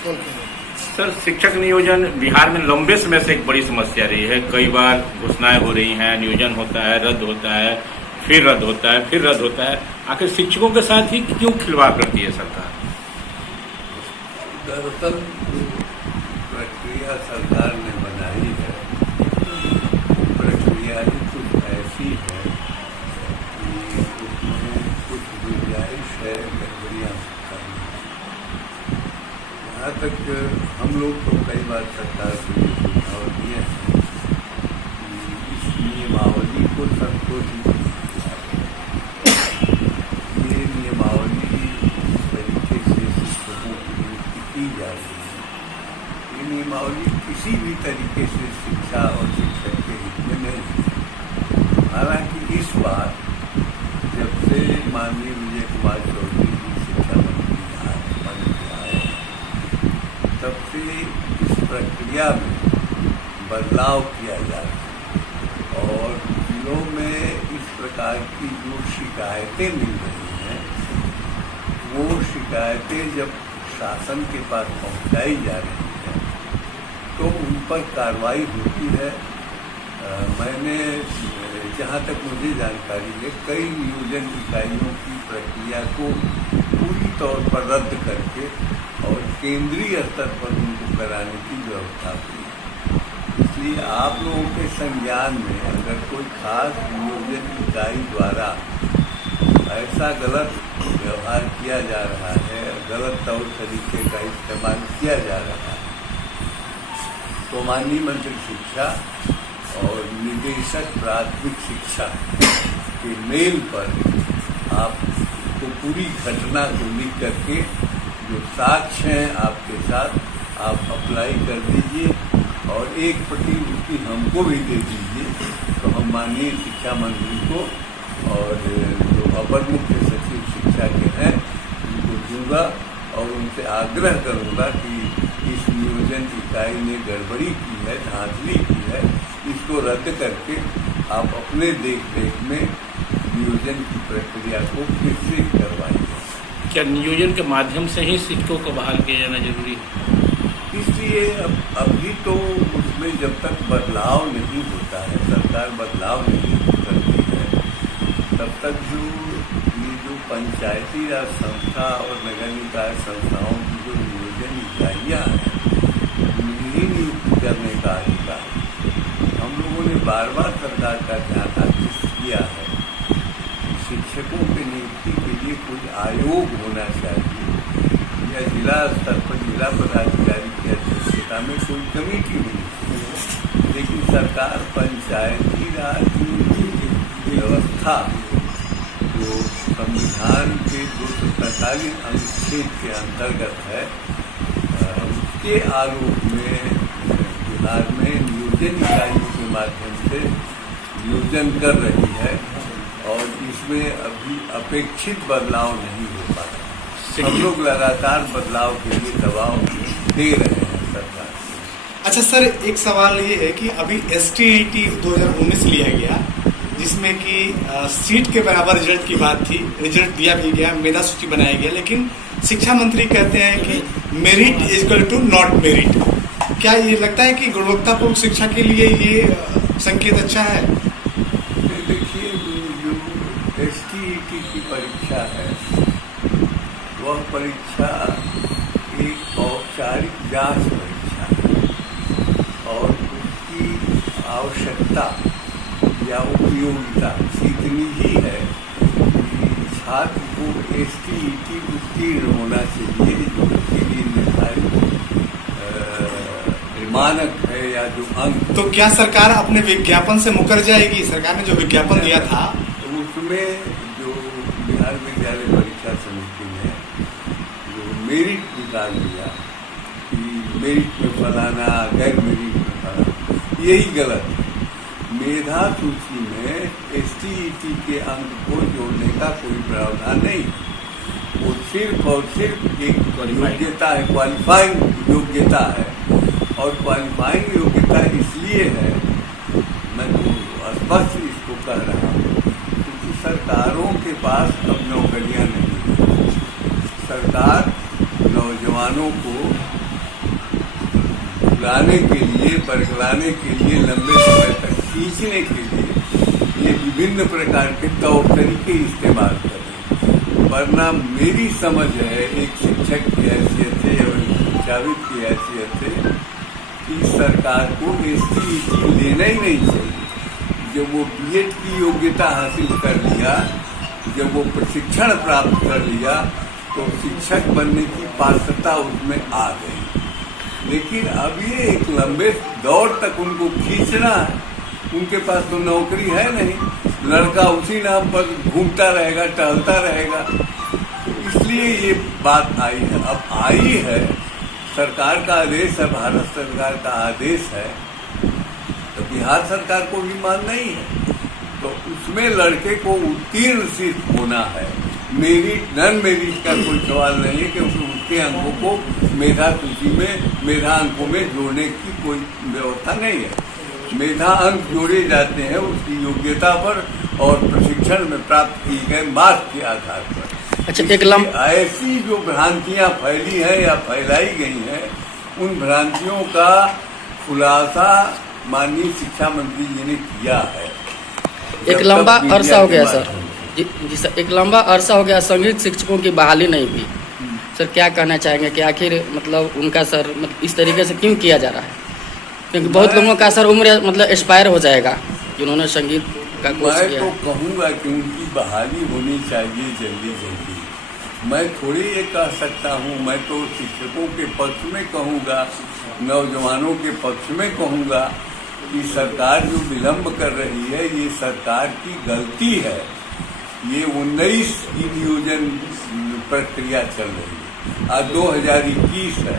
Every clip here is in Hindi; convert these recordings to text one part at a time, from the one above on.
सर, शिक्षक नियोजन बिहार में लंबे समय से एक बड़ी समस्या रही है। कई बार घोषणाएं हो रही हैं, नियोजन होता है, रद्द होता है, फिर रद्द होता है, फिर रद्द होता है। आखिर शिक्षकों के साथ ही क्यों खिलवाड़ करती है सरकार? दरअसल जो प्रक्रिया सरकार ने बनाई है, प्रक्रिया ही कुछ ऐसी है कि उसमें कुछ गुंजाइश है गड़बड़ियाँ करने की। यहाँ तक हम लोग तो कई बार सरकार को ये सुझाव दिए हैं कि इस नियमावली को संशोधित किया जाए। ये नियमावली इस तरीके से शिक्षकों की नियुक्ति की जा रही है, ये नियमावली किसी भी तरीके से शिक्षा और शिक्षक के हित में नहीं है। हालांकि इस बार जब से माननीय विजय कुमार चौधरी जी शिक्षा मंत्री बन के आए, तब से इस प्रक्रिया में बदलाव किया जा रहा है और जिलों में इस प्रकार की जो शिकायतें मिल रही हैं, वो शिकायतें जब शासन के पास पहुंचाई जा रही हैं तो उन पर कार्रवाई होती है। मैंने जहाँ तक मुझे जानकारी है, कई नियोजन इकाइयों की प्रक्रिया को पूरी तौर पर रद्द करके और केंद्रीय स्तर पर उनको कराने की व्यवस्था हुई है। इसलिए आप लोगों के संज्ञान में अगर कोई खास नियोजन इकाई द्वारा ऐसा गलत व्यवहार किया जा रहा है, गलत तौर तरीके का इस्तेमाल किया जा रहा है, तो माननीय मंत्री शिक्षा और निदेशक प्राथमिक शिक्षा के मेल पर आपको पूरी घटना को लिख करके जो साक्ष्य हैं आपके साथ, आप अप्लाई कर दीजिए और एक प्रति उसकी हमको भी दे दीजिए, तो हम माननीय शिक्षा मंत्री को और जो अपर मुख्य सचिव शिक्षा के हैं उनको दूंगा और उनसे आग्रह करूंगा कि इस नियोजन इकाई ने गड़बड़ी की है, धांधली की है, इसको रद्द करके आप अपने देख रेख में नियोजन की प्रक्रिया को फिर से करवाइए। क्या नियोजन के माध्यम से ही शिक्षकों को बहाल किया जाना जरूरी है? इसलिए अभी तो उसमें जब तक बदलाव नहीं होता है, सरकार बदलाव नहीं करती है, तब तक जो पंचायती राज संस्था और नगर निकाय संस्थाओं की जो नियोजन इकाइयाँ हैं, उन्हें नियुक्त करने का अधिकार हम लोगों ने बार बार सरकार का ध्यान आकृष्ट किया है। शिक्षकों की नियुक्ति के लिए कोई आयोग होना चाहिए या जिला स्तर पर जिला पदाधिकारी की अध्यक्षता में कोई कमेटी होनी चाहिए, लेकिन सरकार पंचायती राज की व्यवस्था जो संविधान के 245 अनुच्छेद के अंतर्गत है, उसके आलोक में बिहार में नियोजन इकाइयों के माध्यम से नियोजन कर रही है और इसमें अभी अपेक्षित बदलाव नहीं हो पा रहा। हम लोग लगातार बदलाव के लिए दबाव दे रहे हैं सरकार। अच्छा सर, एक सवाल ये है कि अभी STET 2019 लिया गया, जिसमें कि सीट के बराबर रिजल्ट की बात थी, रिजल्ट दिया भी गया, मेधा सूची बनाया गया, लेकिन शिक्षा मंत्री कहते हैं कि merit is equal to not merit. क्या ये लगता है कि गुणवत्तापूर्ण शिक्षा के लिए ये संकेत अच्छा है? देखिए, जो STET की परीक्षा है, वह परीक्षा एक औपचारिक जांच परीक्षा है और उसकी आवश्यकता या उपयोगिता इतनी ही है कि छात्र को STET उत्तीर्ण होना चाहिए, जो उसके लिए निर्धारित मानक है या जो अंक। तो क्या सरकार अपने विज्ञापन से मुकर जाएगी? सरकार ने जो विज्ञापन दिया था, तो उसमें जो बिहार विद्यालय परीक्षा समिति ने जो मेरिट निकाल दिया कि मेरिट में फलाना, गैर मेरिट में फलाना, यही गलत है। मेधा सूची में STET के अंक को जोड़ने का कोई प्रावधान नहीं, वो सिर्फ और सिर्फ एक योग्यता है, क्वालिफाइंग योग्यता है। और क्वालिफाइंग योग्यता इसलिए है, मैं तो स्पष्ट इसको कह रहा हूँ, क्योंकि सरकारों के पास अब नौकरियाँ नहीं हैं। सरकार नौजवानों को बुलाने के लिए, बरगलाने के लिए, लंबे समय तक खींचने के लिए ये विभिन्न प्रकार के तौर तरीके इस्तेमाल कर रहे हैं। वरना मेरी समझ है एक शिक्षक की हैसियत से और शिक्षाविद की हैसियत से कि सरकार को STET लेना ही नहीं चाहिए। जब वो B.Ed की योग्यता हासिल कर लिया, जब वो प्रशिक्षण प्राप्त कर लिया, तो शिक्षक बनने की पात्रता उसमें आ गई। लेकिन अब ये एक लंबे दौर तक उनको खींचना है। उनके पास तो नौकरी है नहीं, लड़का उसी नाम पर घूमता रहेगा, टहलता रहेगा। इसलिए ये बात आई है। अब आई है, सरकार का आदेश है, भारत सरकार का आदेश है, तो बिहार सरकार को भी मानना ही है। तो उसमें लड़के को उत्तीर्ण सिर्फ होना है, मेरिट नन मेरिट का कोई सवाल नहीं है, क्योंकि उसके अंकों को मेधा सूची में, मेधा अंकों में जोड़ने की कोई व्यवस्था नहीं है। मेधा अंक जोड़े जाते हैं उसकी योग्यता पर और प्रशिक्षण में प्राप्त किए गए मार्क्स के आधार पर। अच्छा, ऐसी जो भ्रांतियां फैली हैं या फैलाई गई हैं, उन भ्रांतियों का खुलासा माननीय शिक्षा मंत्री जी ने किया है। एक लंबा अरसा हो गया सर, जी सर, एक लंबा अरसा हो गया संगीत शिक्षकों की बहाली नहीं हुई। सर क्या कहना चाहेंगे कि आखिर मतलब उनका सर इस तरीके से क्यों किया जा रहा है? क्योंकि बहुत लोगों का सर उम्र मतलब एक्सपायर हो जाएगा जिन्होंने संगीत का कोर्स किया। मैं तो कहूँगा कि उनकी बहाली होनी चाहिए जल्दी जल्दी। मैं थोड़ी ये कह सकता हूँ, मैं तो शिक्षकों के पक्ष में कहूँगा, नौजवानों के पक्ष में कहूँगा कि सरकार जो विलम्ब कर रही है ये सरकार की गलती है। ये 19 की नियोजन प्रक्रिया चल रही है, आज 2021 है।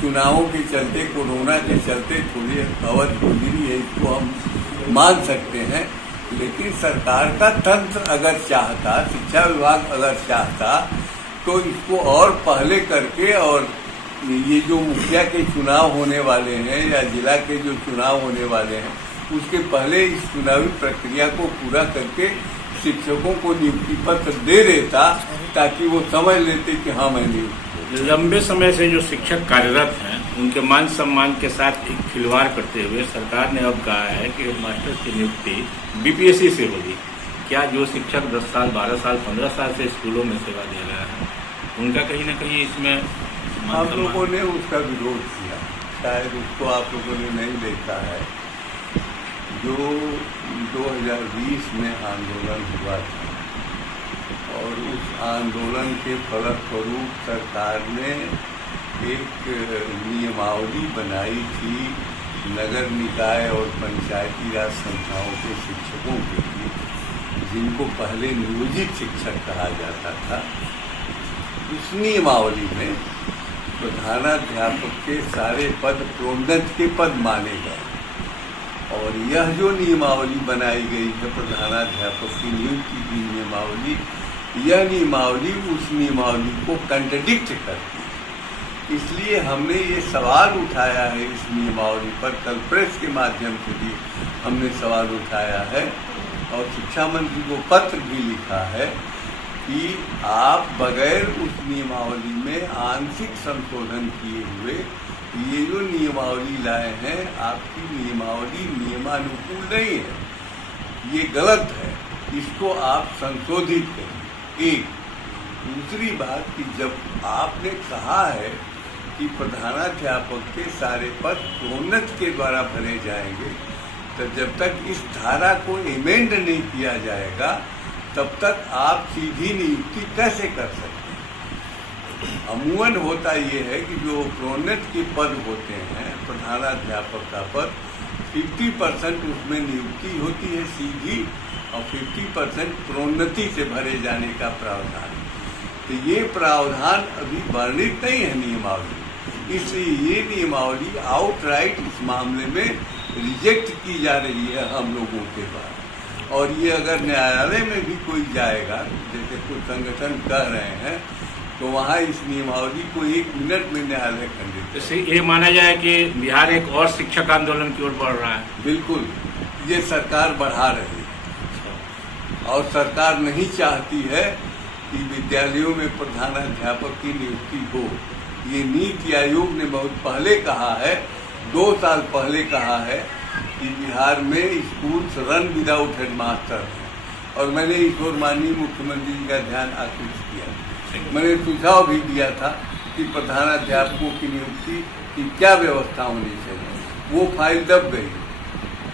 चुनावों के चलते, कोरोना के चलते थोड़ी अवधि गुजरी है, इसको हम मान सकते हैं। लेकिन सरकार का तंत्र अगर चाहता, शिक्षा विभाग अगर चाहता, तो इसको और पहले करके, और ये जो मुखिया के चुनाव होने वाले हैं या जिला के जो चुनाव होने वाले हैं, उसके पहले इस चुनावी प्रक्रिया को पूरा करके शिक्षकों को नियुक्ति पत्र दे देता, ताकि वो समझ लेते कि हाँ मैं नियुक्त। लंबे समय से जो शिक्षक कार्यरत हैं उनके मान सम्मान के साथ एक खिलवाड़ करते हुए सरकार ने अब कहा है कि मास्टर की नियुक्ति BPSC से होगी। क्या जो शिक्षक 10 साल, 12 साल, 15 साल से स्कूलों में सेवा दे रहा है, उनका कहीं ना कहीं इसमें आप लोगों ने उसका विरोध किया, शायद उसको आप लोगों ने नहीं देखा है। जो 2020 में आंदोलन हुआ था और उस आंदोलन के फलस्वरूप सरकार ने एक नियमावली बनाई थी नगर निकाय और पंचायती राज संस्थाओं के शिक्षकों के लिए, जिनको पहले नियोजित शिक्षक कहा जाता था। इस नियमावली में प्रधानाध्यापक के सारे पद प्रोन्नत के पद माने गए, और यह जो नियमावली बनाई गई है प्रधानाध्यापक की नियुक्ति की नियमावली, यह नियमावली उस नियमावली को कंट्रडिक्ट करती है। इसलिए हमने ये सवाल उठाया है इस नियमावली पर, कल प्रेस के माध्यम से भी हमने सवाल उठाया है और शिक्षा मंत्री को पत्र भी लिखा है कि आप बगैर उस नियमावली में आंशिक संशोधन किए हुए ये जो नियमावली लाए हैं, आपकी नियमावली नियमानुकूल नहीं है, ये गलत है, इसको आप संशोधित करें। एक दूसरी बात कि जब आपने कहा है कि प्रधानाध्यापक के सारे पद प्रोन्नत के द्वारा भरे जाएंगे, तो जब तक इस धारा को एमेंड नहीं किया जाएगा तब तक आप सीधी नियुक्ति कैसे कर सकते हैं। अमूमन होता ये है कि जो प्रोन्नत के पद होते हैं, प्रधानाध्यापक का पद, 50% उसमें नियुक्ति होती है सीधी और 50% प्रोन्नति से भरे जाने का प्रावधान। तो ये प्रावधान अभी वर्णित नहीं है नियमावली, इसलिए ये नियमावली आउटराइट इस मामले में रिजेक्ट की जा रही है हम लोगों के पास। और ये अगर न्यायालय में भी कोई जाएगा, जैसे कुछ संगठन कह रहे हैं, तो वहाँ इस नियमावली को 1 मिनट में न्यायालय खंडित। जैसे ये माना जाए कि बिहार एक और शिक्षक आंदोलन की ओर बढ़ रहा है। बिल्कुल, ये सरकार बढ़ा रही है और सरकार नहीं चाहती है कि विद्यालयों में प्रधानाध्यापक की नियुक्ति हो। ये नीति आयोग ने बहुत पहले कहा है 2 साल पहले कहा है कि बिहार में स्कूल रन विदाउट हेडमास्टर है, और मैंने इस ओर माननीय मुख्यमंत्री जी का ध्यान आकृष्ट किया। मैंने सुझाव भी दिया था कि प्रधानाध्यापकों की नियुक्ति की क्या व्यवस्था होनी चाहिए। वो फाइल दब गई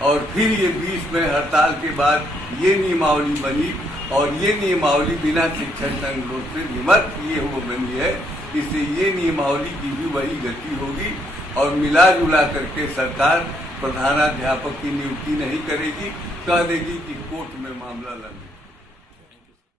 और फिर ये 20 में हड़ताल के बाद ये नियमावली बनी, और ये नियमावली बिना शिक्षक संगठनों से विमर्श किए हुए बनी है। इससे ये नियमावली की भी वही गति होगी और मिला जुला करके सरकार प्रधानाध्यापक की नियुक्ति नहीं करेगी, कह देगी कि कोर्ट में मामला लड़